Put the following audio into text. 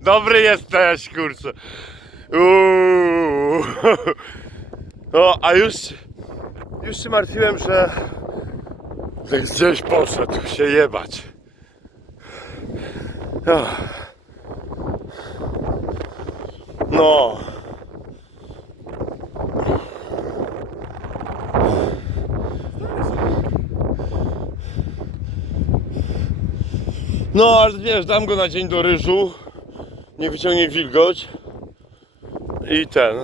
Dobry jesteś, kurczę. No, a już się martwiłem, że gdzieś poszedł się jebać. No. No, ale wiesz, dam go na dzień do ryżu. Nie wyciągnie wilgoć. I ten.